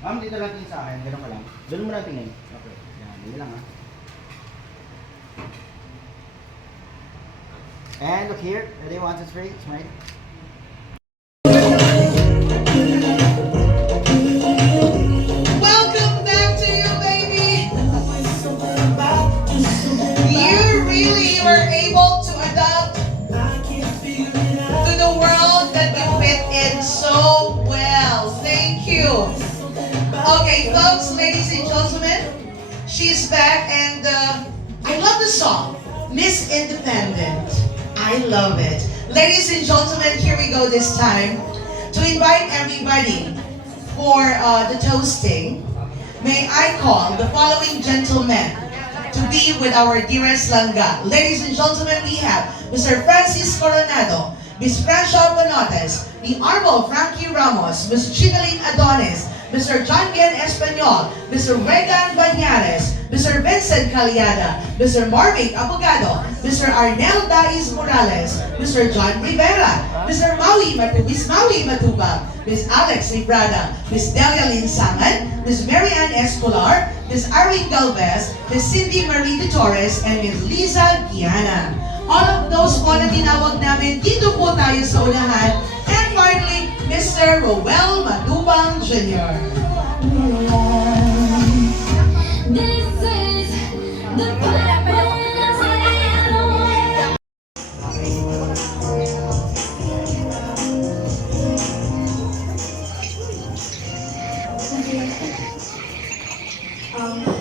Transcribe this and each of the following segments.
Ma'am, dito lang tingin sa akin. Ganun ka lang. Doon mo lang tingin. Okay. Yan. Dito lang ha. And look here. Ready? 1, 2, 3. Smile. Welcome back to you, baby. You really were able to adapt to the world that you fit in so well. Thank you. Okay, folks, ladies and gentlemen, she's back, and I love the song, Miss Independent. I love it. Ladies and gentlemen, here we go this time to invite everybody for the toasting. May I call the following gentlemen to be with our dearest Langga. Ladies and gentlemen, we have Mr. Francis Coronado, Ms. Francia Bonotes, the Honorable Frankie Ramos, Ms. Chidalyn Adonis, Mr. John Bien Espanyol, Mr. Regan Banyares, Mr. Vincent Caliada, Mr. Marvick Abogado, Mr. Arnel Daiz Morales, Mr. John Rivera, Mr. Miss Maui Matuba, Ms. Alex Librada, Ms. Delia Linsangan, Ms. Marianne Escolar, Ms. Arlene Galvez, Ms. Cindy Marie De Torres, and Ms. Liza Giana. All of those po na tinawag namin, dito po tayo sa unahan. And finally, Mr. Roel Matubang Jr. This is the part when I say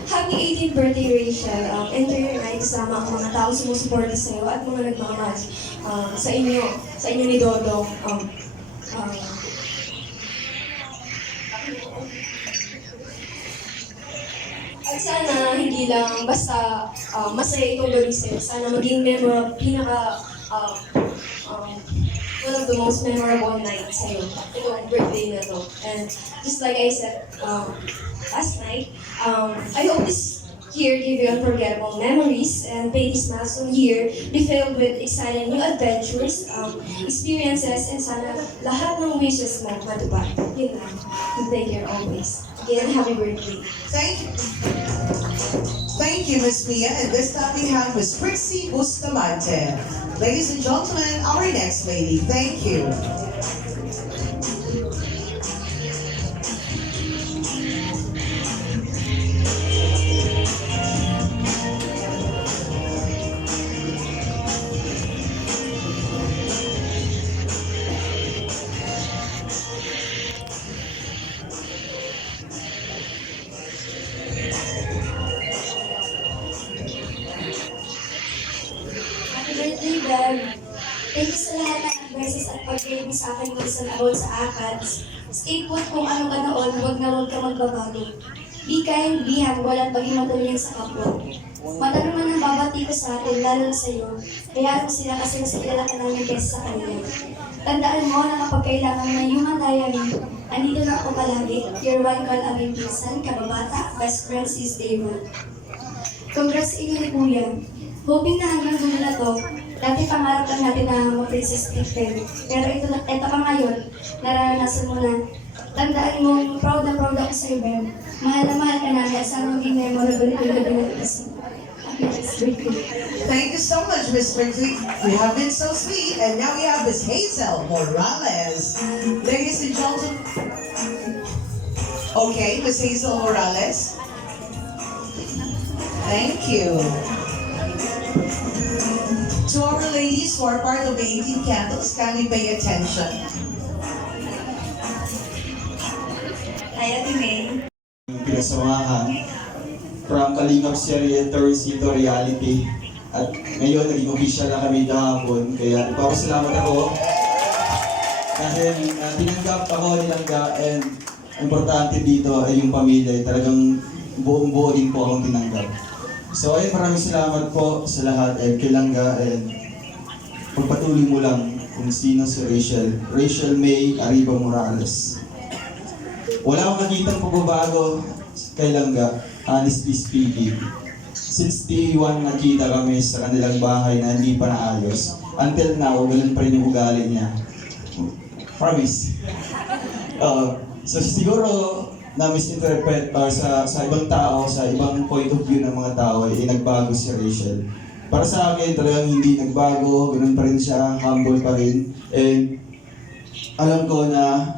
Happy 18th birthday, Rachel. Enter your night kasama ang mga tao sumusuporta sa iyo at mga nagmamahal sa inyo ni Dodong. At sana hindi lang basta masaya itong gawin sa'yo. Sana maging memorable, one of the most memorable nights sa'yo. Itong birthday na to. And just like I said last night, I hope this year give you unforgettable memories and make this milestone year be filled with exciting new adventures, experiences, and sana lahat ng wishes mo matupad. Yun lang. And take care always. Again, happy birthday. Thank you. Thank you, Ms. Mia. And this time we have Ms. Trixie Bustamante. Ladies and gentlemen, our next lady. Thank you. Happy birthday, Dad. Thank you sa lahat ng advices at pag-guide mo sa akin kung saan ako sa ACADS. Stay put kung ano ka noon, huwag na huwag ka magbabago. Be kind, be humble, at maging matulungin sa kapwa. Matanong man ang babati ko sa atin, lalo na sa iyo. Hayaan mo sila kasi mas kilala ka namin kaysa sa kanila. Tandaan mo na kapag kailangan na iyong handayanin, andito na ako palagi. Your one call aming pinsan, kababata, best friend sis David. Congrats sa inyo ni Kuya. Hoping na hanggang dulo na to, dati pangarap lang natin na mag-princess Stephen. Pero ito pa ngayon, nararanasan mo na. Tandaan mo, proud na proud ako sa'yo, Ben. Mahal na mahal ka namin at sana maging memorable yung gabi na kasi. Happy birthday. Thank you so much, Ms. Trixie. You have been so sweet. And now we have Ms. Hazel Morales. Ladies and gentlemen. Okay, Ms. Hazel Morales. Thank you. To our ladies who are part of the 18 candles, kindly pay attention. Hi, Ate May. Pinasamahan from Kalingap Serie enters into reality at ngayon naging official na kami kahapon kaya nagpapasalamat ako dahil tinanggap ako nilangga and importante dito ay yung pamilya talagang buong-buo din po akong tinanggap. So ayun, maraming salamat po sa lahat and kay Langga and pagpatuloy mo lang kung sino si Rachel May Arriba Morales. Wala akong nakitang pagbabago kay Langga, honestly speaking. Since day one nakita kami sa kanilang bahay na hindi pa naayos, until now, ganun pa rin yung ugali niya. Promise. So siguro, na misinterpret or sa ibang tao, sa ibang point of view ng mga tao, ay nagbago si Rachel. Para sa akin, talagang hindi nagbago, ganun pa rin siya, humble pa rin. And alam ko na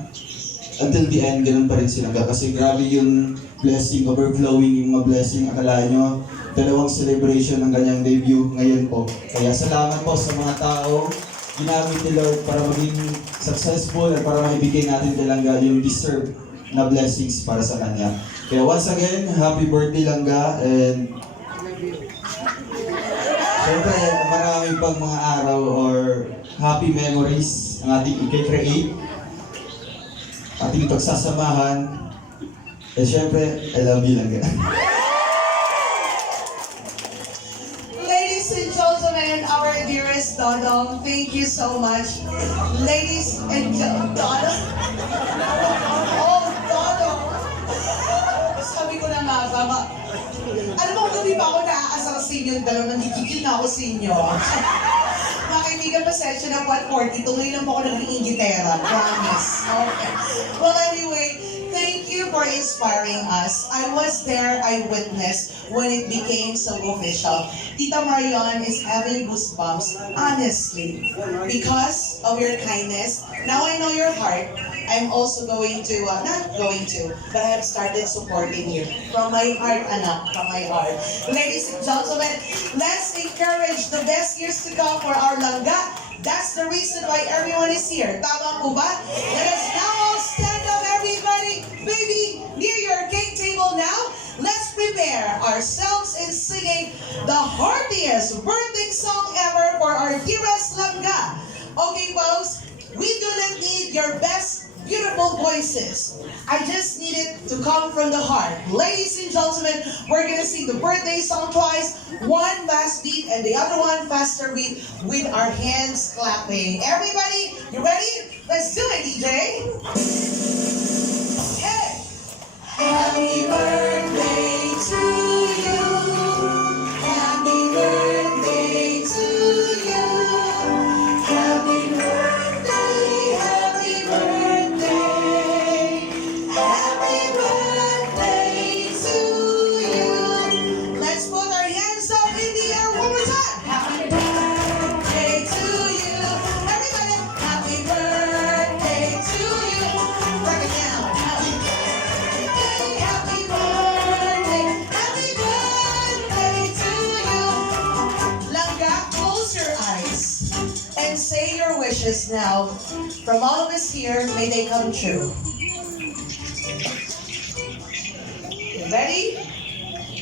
until the end, ganun pa rin sila. Kasi grabe yung blessing, overflowing yung mga blessing. Akala nyo, dalawang celebration ng kanyang debut ngayon po. Kaya salamat po sa mga tao ginamit ni Lord para maging successful at para maibigay natin talaga yung deserve na blessings para sa Kanya. Kaya once again, happy birthday Langga, and syempre marami pang mga araw or happy memories ang ating i-create, ating pagsasamahan. And syempre, I love you Langga. Ladies and gentlemen, our dearest Dodong, thank you so much. Ladies and Dodong. Oh, Dodong. Sabi ko na nga, alam mo, gabi pa ako naaasar sa inyo, dalawa nagigigil na ako sa inyo. Mga kaibigan, pasensya na po at 40, tuloy lang po ako naging gitera, promise. Okay. Well, anyway, thank you for inspiring us. I was there, I witnessed when it became so official. Tita Marion is having goosebumps, honestly, because of your kindness. Now I know your heart. I'm also going to, not going to, but I have started supporting you. From my heart, anak, from my heart. Ladies and gentlemen, let's encourage the best years to come for our Langga. That's the reason why everyone is here. Tama po ba? Let us now all stand up, everybody. Baby, near your cake table now. Let's prepare ourselves in singing the heartiest birthday song ever for our dearest Langga. Okay, folks, we do not need your best beautiful voices. I just need it to come from the heart. Ladies and gentlemen, we're gonna sing the birthday song twice. One fast beat and the other one faster beat with our hands clapping. Everybody, you ready? Let's do it, DJ. Hey! Happy birthday to you. Happy birthday to you. Happy birthday, happy birthday. Happy birthday to you. Let's put our hands up in the air one more time. Happy birthday to you. Everybody, happy birthday to you. Break it down. Happy birthday, happy birthday, happy birthday to you. Langga, close your eyes and say your wishes now. From all of us here, may they come true. You ready?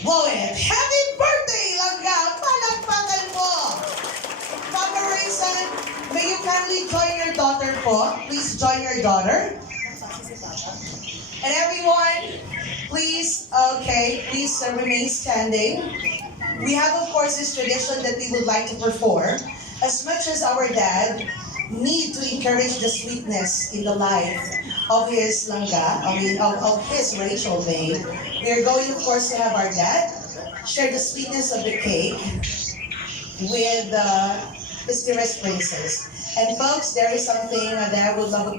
Blow it. Happy birthday, Langga! Palakpakan mo! Papa Rayson, may you kindly join your daughter po. Please join your daughter. And everyone, please remain standing. We have, of course, this tradition that we would like to perform. As much as our dad need to encourage the sweetness in the life of his Langga, of his Rachel May, we are going, of course, to have our dad share the sweetness of the cake with his dearest princess. And folks, there is something that I would love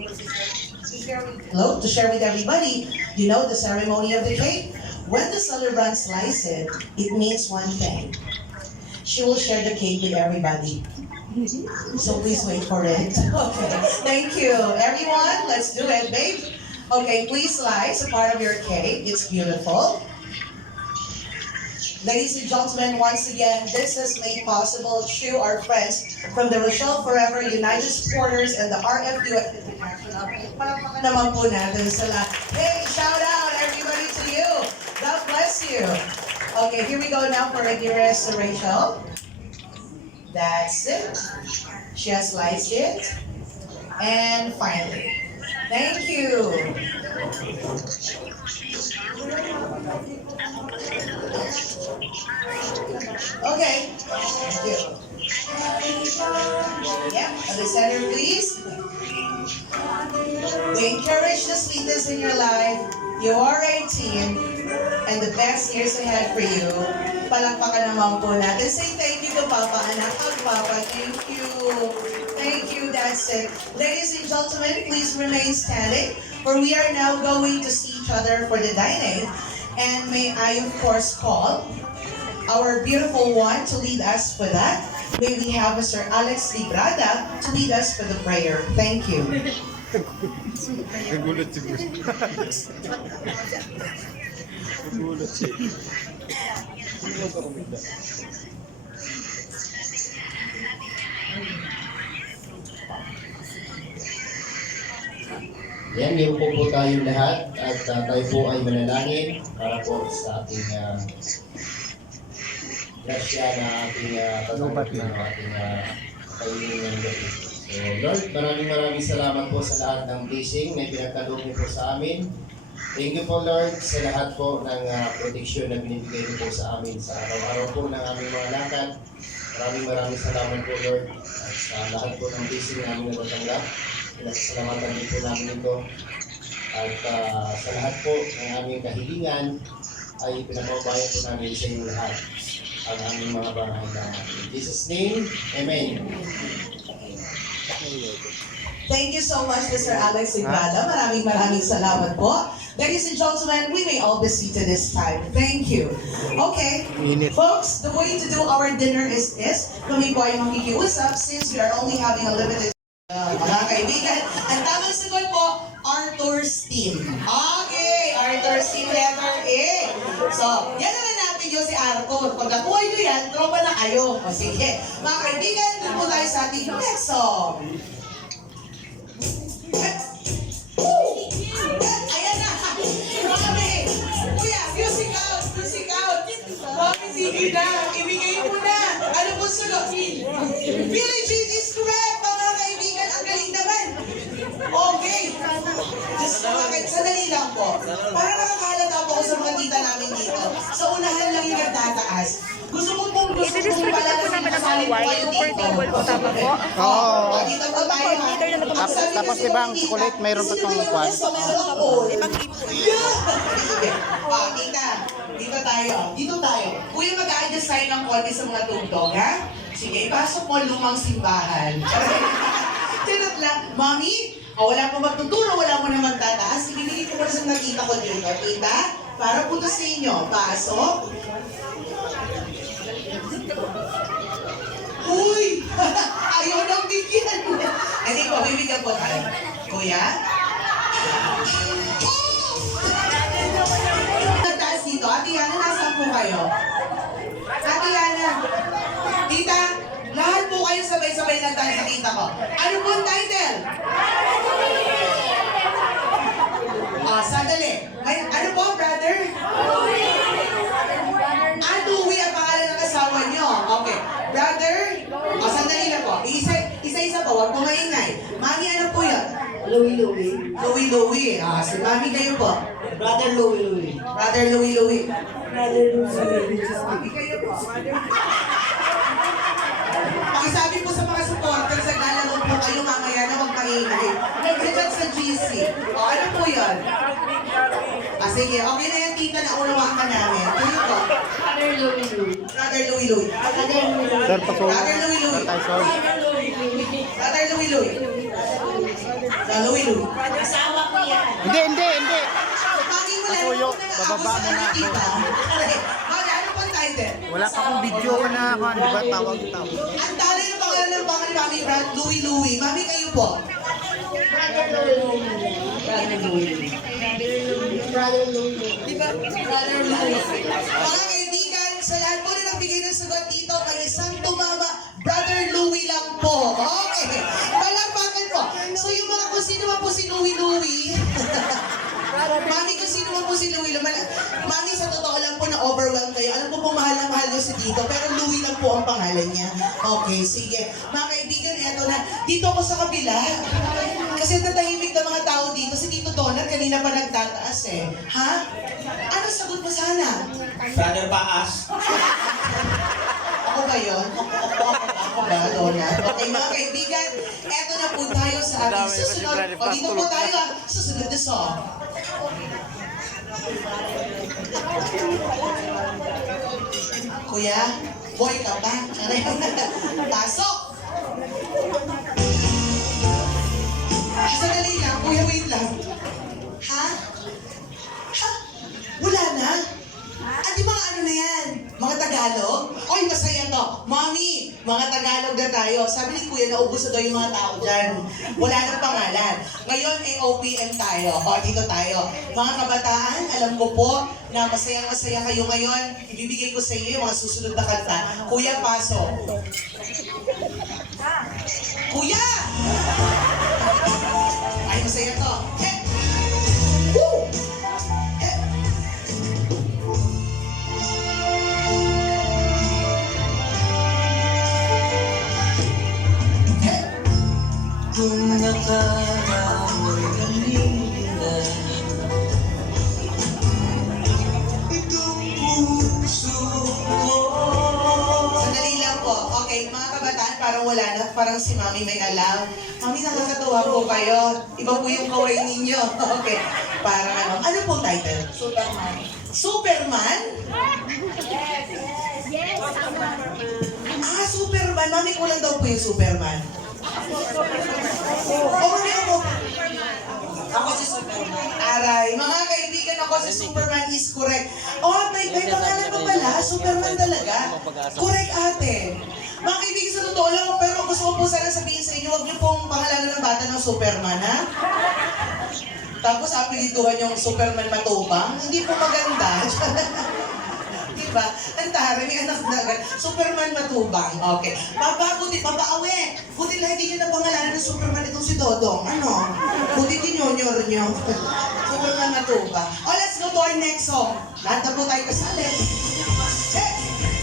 to share with everybody. You know the ceremony of the cake? When the celebrant slices it, it means one thing. She will share the cake with everybody. So please wait for it. Okay, thank you. Everyone, let's do it, babe. Okay, please slice a part of your cake. It's beautiful. Ladies and gentlemen, once again, this is made possible through our friends from the Rochelle Forever United Supporters and the RFU at International. Palakpakan naman po natin sila. Hey, shout out everybody to you. God bless you. Okay, here we go now for our dearest Rachel. That's it. She has sliced it. And finally, thank you. Okay, thank you. Yep, at the center, please. We encourage the sweetness in your life. You are 18, and the best years ahead for you. Palakpakan naman po natin. Say thank you to Papa, anak. Hug Papa. Thank you. Thank you. That's it. Ladies and gentlemen, please remain standing. for we are now going to see each other for the dining. And may I, of course, call our beautiful one to lead us for that. May we have Mr. Alex Librada to lead us for the prayer. Thank you. Yan, niyo po tayong lahat at tayo po ay manalangin para po sa ating grasya na ating tatanggapin ng ating kainin ng gabi. So Lord, maraming salamat po sa lahat ng blessing na pinagkaloob niyo po sa amin. Thank you po Lord sa lahat po ng protection na binibigay niyo po sa amin sa araw-araw po ng aming mga lakad. Maraming salamat po Lord at sa lahat po ng blessing na aming natatanggap. Pinasasalamatan din po namin ito. At sa lahat po ng aming kahilingan ay pinapaubayan po namin sa inyo lahat ang aming mga bahay na in Jesus' name, Amen. Thank you so much, Mr. Alex Librada. Maraming salamat po. Ladies and gentlemen, we may all be seated this time. Thank you. Okay, folks, the way to do our dinner is this. Kami po ay makikiusap since we are only having a limited mga kaibigan. Ang tamang sagot po, Arthur's team. Okay, Arthur's team, letter A. So, yan naman natin yung si Arthur. Pag nakuha nyo yan, tropa na kayo. O sige, mga kaibigan, dun po tayo sa ating next song. Ayan na! Mami! Kuya, music out! Music out! Mami, sige na! Ibigay mo na! Ano po sagot? Billie Jean is correct! Mga kaibigan, ang galing naman! Okay! Just sandali lang po. Para nakakahalata po ako sa mga tita namin dito. Sa unahan lang yung nagtataas. Gusto ko pala na kasali po kayo dito. Oo. Dito po tayo ha. Tapos diba ang chocolate, mayroon pa itong kwan? Tita, dito tayo. Dito tayo. Kuya, mag-a-adjust tayo ng konti sa mga tugtog, ha? Sige, ipasok mo lumang simbahan. Tinat lang, Mami, wala pa magtuturo, wala mo na magtataas. Ibibigay ko muna sa nakita ko dito. Tita, para po to sa inyo. Pasok. Uy! Ayaw nang bigyan. Hindi ko, bibigyan ko tayo. Kuya? Nagtaas dito. Ate Yana, nasaan po kayo? Ate Yana. Tita, lahat po kayo sabay-sabay nagtaas sa tita ko. Ano po ang title? Sandali. Ano po, brother? Louie ang pangalan ng asawa niyo. Okay. Brother, sandali na po. Isa-isa po, huwag po maingay. Mami, ano po yun? Louie. Louie. Si Mami kayo po. Brother Louie. Brother Louie. Brother Louie. Mami kayo po. Pakisabi po sa mga supporters, naglalaro po kayo mamaya na huwag maingay. Nandiyan sa GC. Ano po yun? Sige, okay na yan, tita, naunawaan ka namin. Kayo po. Brother Louie. Brother Louie. Sir, paso. Brother Louie. Brother Louie. Louie. Asawa ko yan. Hindi. Pagi mo lang. Pasuyo, bababa mo na ako. Mami, ano pong title? Wala pa akong video na ako, di ba tawag? Ang tali ng pangalan ng pangalan, Mami, Louie. Mami, kayo po. Brother Louie. Brother Louie. Mga kaibigan, sa lahat po na nagbigay ng sagot dito, may isang tumama, Brother Louie lang po. Okay. Palakpakan po. So yung mga kung sino man po si Louie. Mami, kung sino man po si Louie. Mami, sa totoo lang po na overwhelmed kayo. Alam ko po mahal na mahal niyo si Tito, pero Louie lang po ang pangalan niya. Okay, sige. Mga kaibigan, eto na. Dito ako sa kabila. Kasi tatahimik na mga tao dito. Si Tito Donald kanina pa nagtataas eh. Ha? Ano sagot mo sana? Brother Paas. Ako ba yun? Ako ba, Donald? Okay, mga kaibigan, eto na po tayo sa ating susunod. O dito po tayo susunod na song. Kuya, boy ka ba? Pasok! Sandali lang, kuya, wait lang. Mommy, mga Tagalog na tayo. Sabi ni Kuya, naubos na daw yung mga tao dyan. Wala nang pangalan. Ngayon ay OPM tayo. O, dito tayo. Mga kabataan, alam ko po na masayang-masaya kayo ngayon. Ibibigay ko sa inyo yung mga susunod na kanta. Kuya, pasok. Kuya! Ay, masaya to. Eh! Woo! Eh! Kung nakaramoy ng hila itong puso ko. Sandali lang po. Okay, mga kabataan, parang wala na. Parang si Mami may alam. Mami, nakakatuwa po kayo. Iba po yung kaway ninyo. Okay. Parang ano. Ano po title? Superman. Superman? Ah, Superman. Mami, kulang daw po yung Superman. Mami, ako. Ako si Superman. Aray, mga kaibigan, ako si Superman is correct. Oh, may pangalan pa pala, Superman talaga. Correct, ate. Mga kaibigan, sa totoo lang, pero gusto ko po sana sabihin sa inyo, huwag niyo pong pangalanan ng bata ng Superman, ha? Tapos apelyiduhan yung Superman matubang, hindi po maganda. Diba? Ang tara, may anak na agad. Superman matubang. Okay. Buti, babaawe. Buti lang hindi nyo na pangalanan ng Superman itong si Dodong. Ano? Buti tinonyor nyo. Superman matubang. Oh, let's go to our next song. Lahat na po tayo kasali. Eh!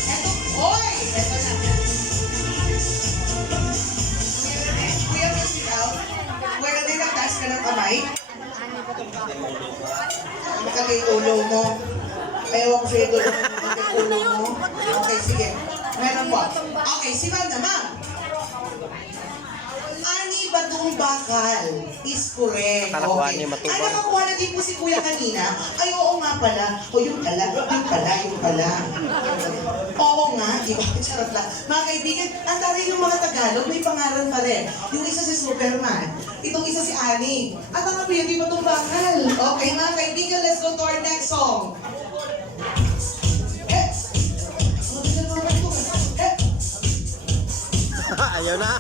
Eto, oy! Eto na. Kuya, music out. Kuya, may nagtaas ka ng kamay. Makagay ulo mo. Ayaw ko sa'yo doon ng ulo mo. Okay, sige. Meron po. Okay, si Ma'am na, Ma'am. Ani Batong Bakal is correct. Okay. Ay, nakakuha na din po si Kuya kanina. Ay, oo nga pala. O, yung pala. Yung pala. Oo nga, di ba? Charot lang. Mga kaibigan, ang taray ng mga Tagalog, may pangalan pa rin. Yung isa si Superman. Itong isa si Ani. At ang Kuya, di Batong Bakal. Okay, mga kaibigan, let's go to our next song. Ayaw na.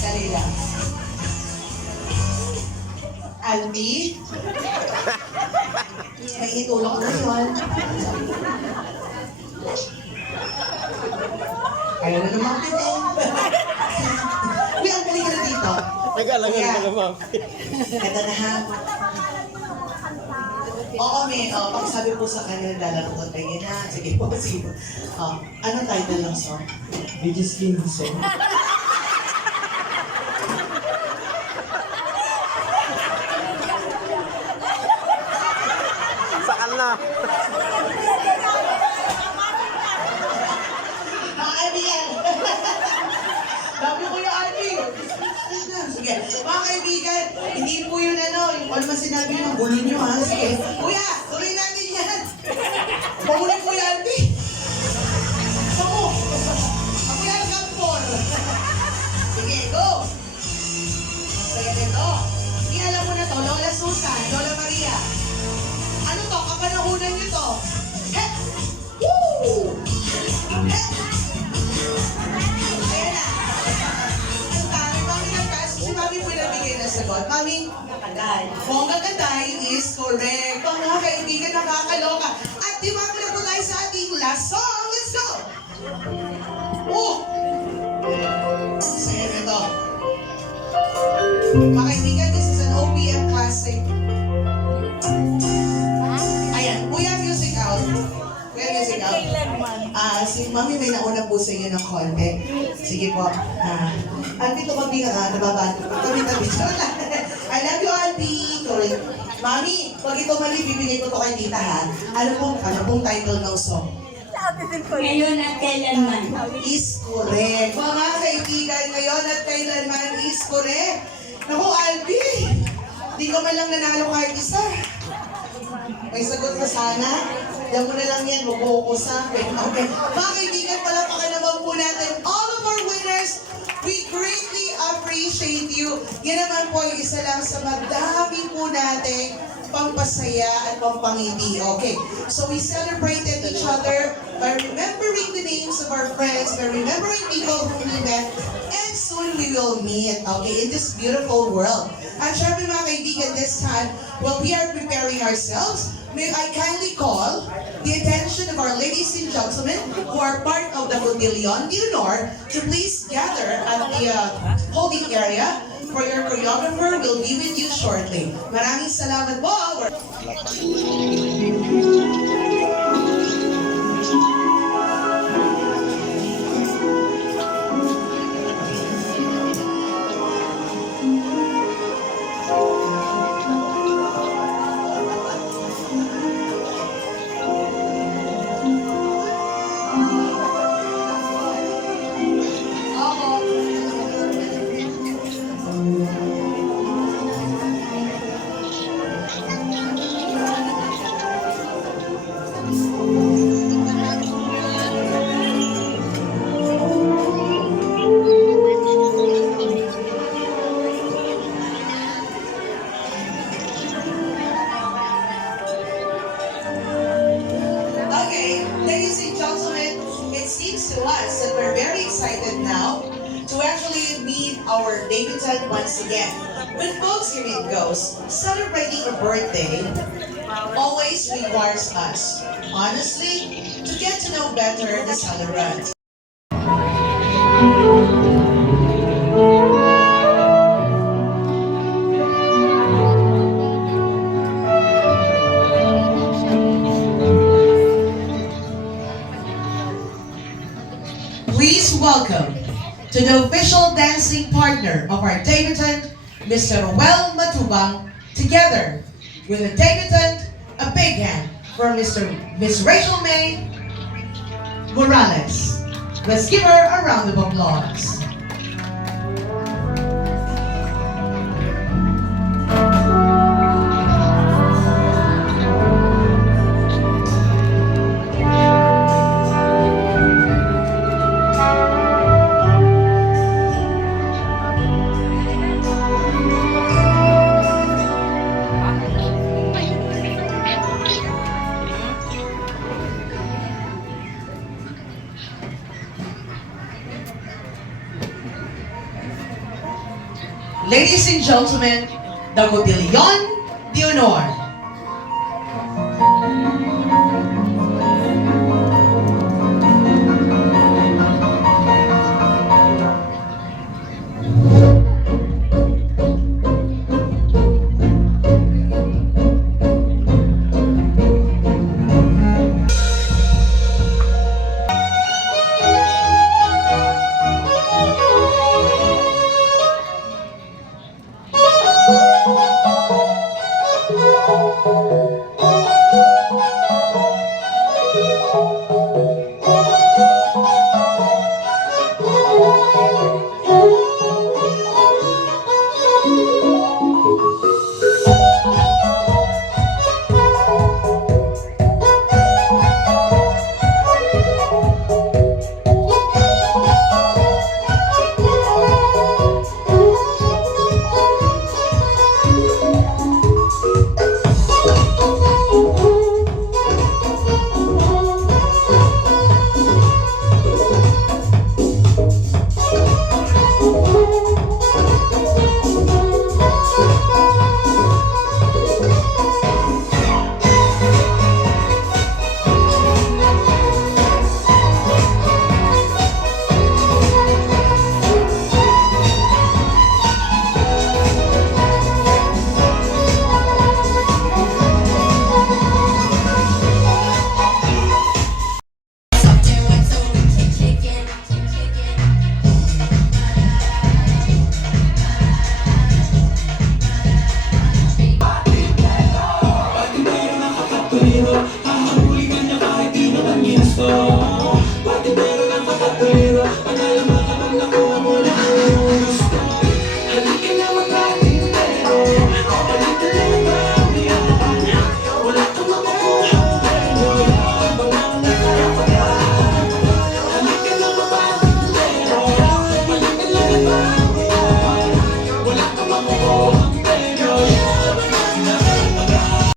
Dali lang. Albi? May itulong na yun. Ayaw na naman kita. Uy, ang galing ka na dito. Nag-alangan ka naman. Ito na ha. Oo, may, pag sabi po sa kanya, lalaro ko tayo na. Sige po, sige po. Anong title ng song? Biggest King song. Sakal na. Mga kaibigan! Sabi ko yung Alvin! Sige, mga kaibigan, hindi po yun yung ano man sinabi nyo, gulo nyo ha. Sige, kuya, tuloy natin yan. Pahuli po yung Alvin. Ako! Ako yan, Gampor. Sige, go! Sige, ito. Hindi alam mo na to, Lola Susan, Lola Maria. Ano to? Kapanahunan nyo to. He! Woo! He! Ayan na. Ang dami, Mami nagkas. Si Mami po nabigay na sagot. Mami, Bongga Gaday is correct. Mga kaibigan, nakakaloka. At di ba na po tayo sa ating last song? Let's go! Oh! Sige, ito. Mga kaibigan, this is an OPM classic. Ayan, Kuya Music Out. Kuya Music Out. Si Mami may nauna po sa inyo ng konti. Sige po. Albi, tumabi ka ka, nababado ko. Tabi-tabi. I love you, Albi. Correct. Mami, pag ito mali, bibigay ko to kay tita ha. Ano pong title ng song? Ngayon at kailanman. Is correct. Mga kaibigan, ngayon at kailanman is correct. Naku, Albi, di ka man lang nanalo kahit isa. May sagot ka sana. Yan mo na lang yan, mabuko sa akin. Okay. Mga kaibigan, palapakan naman po natin all of our winners. We greatly appreciate you. Yan naman po yung isa lang sa madami po natin pampasaya at pampangiti. Okay, so we celebrated each other by remembering the names of our friends, by remembering people whom we met, and soon we will meet, okay, in this beautiful world. At syempre mga kaibigan, this time, while we are preparing ourselves, may I kindly call the attention of our ladies and gentlemen who are part of the Cotillion de Honor to please gather at the holding area, for your choreographer will be with you shortly. Maraming salamat po. Okay, ladies and gentlemen, it seems to us that we're very excited now to actually meet our debutant once again. But folks, here it goes. Celebrating a birthday always requires us, honestly, to get to know better the celebrant. Please welcome to the official dancing partner of our debutant, Mr. Ruel Matubang, together with the debutant, a big hand for Miss Rachel May Morales. Let's give her a round of applause. Ladies and gentlemen, the Cotillion de Honor.